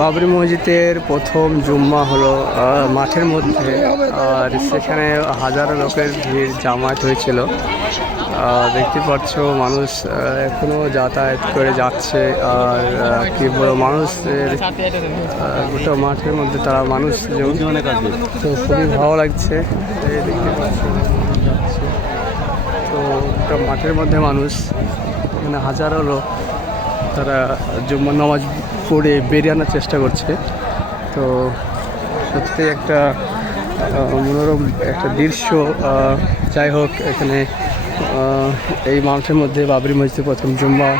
বাবরি মসজিদের প্রথম জুম্মা হলো মাঠের মধ্যে, আর সেখানে হাজারো লোকের ভিড় জামায়াত হয়েছিল। দেখতে পাচ্ছ মানুষ এখনো যাতায়াত করে যাচ্ছে। আর কি বলো, মানুষের গোটা মাঠের মধ্যে তারা মানুষ তো খুবই ভালো লাগছে। এই দেখতে পাচ্ছ যাচ্ছে, তো গোটা মাঠের মধ্যে মানুষ, এখানে হাজারো লোক তারা জুম্মার নামাজ পড়ে বেরিয়ে আনার চেষ্টা করছে। তো সত্যি একটা মনোরম একটা দৃশ্য। যাই হোক, এখানে এই মাঠের মধ্যে বাবরি মসজিদে প্রথম জুম্মা।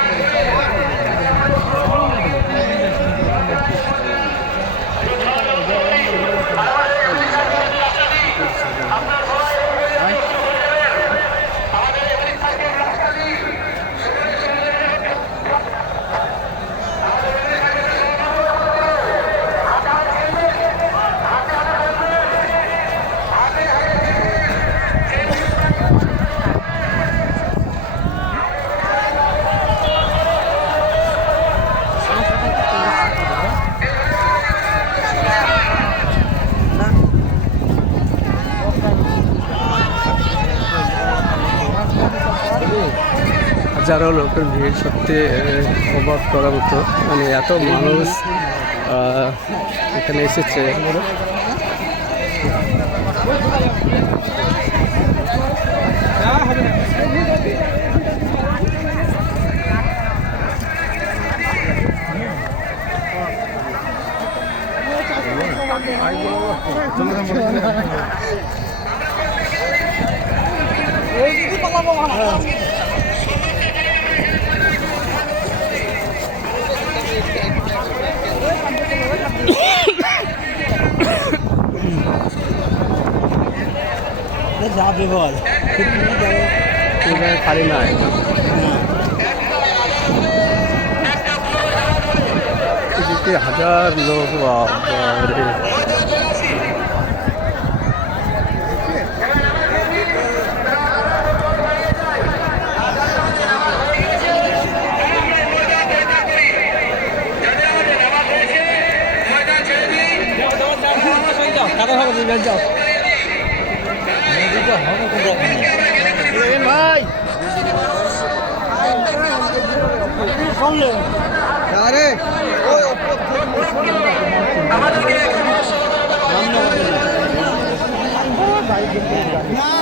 হাজারো লোকের ভিড়, সত্যি অবাক করার মতো। মানে এত মানুষ এখানে এসেছে। যাবে বল, খালি নয়, হাজার লোক। ভাই আরে না